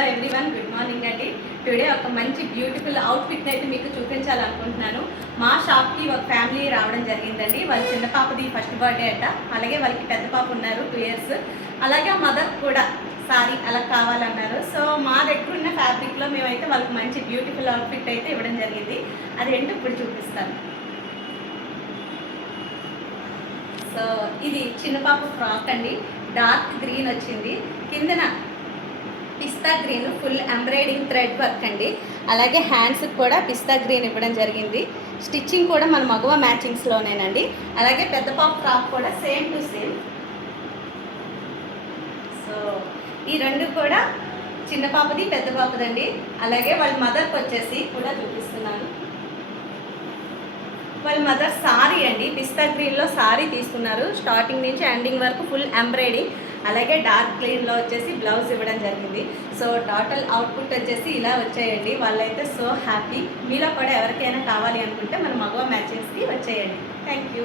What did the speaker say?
Hello everyone, good morning అండి. Today ఒక మంచి బ్యూటిఫుల్ అవుట్ఫిట్ అయితే మీకు చూపించాలనుకుంటున్నాను. మా షాప్కి ఒక ఫ్యామిలీ రావడం జరిగిందండి. వాళ్ళ చిన్న పాపది ఫస్ట్ బర్త్డే అట, అలాగే వాళ్ళకి పెద్ద పాప ఉన్నారు 2 years. అలాగే మదర్ కూడా సారీ అలా కావాలన్నారు. సో మా దగ్గర ఉన్న ఫ్యాబ్రిక్లో మేమైతే వాళ్ళకి మంచి బ్యూటిఫుల్ అవుట్ఫిట్ అయితే ఇవ్వడం జరిగింది. అది ఏంటో ఇప్పుడు చూపిస్తాను. సో ఇది చిన్న పాప ఫ్రాక్ అండి, డార్క్ గ్రీన్ వచ్చింది, కిందన పిస్తా green full embroidering thread work అండి. అలాగే హ్యాండ్స్కి కూడా పిస్తా గ్రీన్ ఇవ్వడం జరిగింది. స్టిచ్చింగ్ కూడా మన మగవ మ్యాచింగ్స్లోనేనండి. అలాగే పెద్ద పాప ఫ్రాక్ కూడా సేమ్ టు సేమ్. సో ఈ రెండు కూడా చిన్న పాపది పెద్ద పాపదండి. అలాగే వాళ్ళ మదర్కి వచ్చేసి కూడా చూపిస్తున్నాను. వాళ్ళ మదర్ సారీ అండి, పిస్తా గ్రీన్లో సారీ తీసుకున్నారు. స్టార్టింగ్ నుంచి ఎండింగ్ వరకు ఫుల్ ఎంబ్రాయిడింగ్, అలాగే డార్క్ గ్రీన్లో వచ్చేసి బ్లౌజ్ ఇవ్వడం జరిగింది. సో టోటల్ అవుట్పుట్ వచ్చేసి ఇలా వచ్చాయండి. వాళ్ళైతే సో హ్యాపీ. మీలో కూడా ఎవరికైనా కావాలి అనుకుంటే మన మగవ మ్యాచింగ్స్కి వచ్చేయండి. Thank you.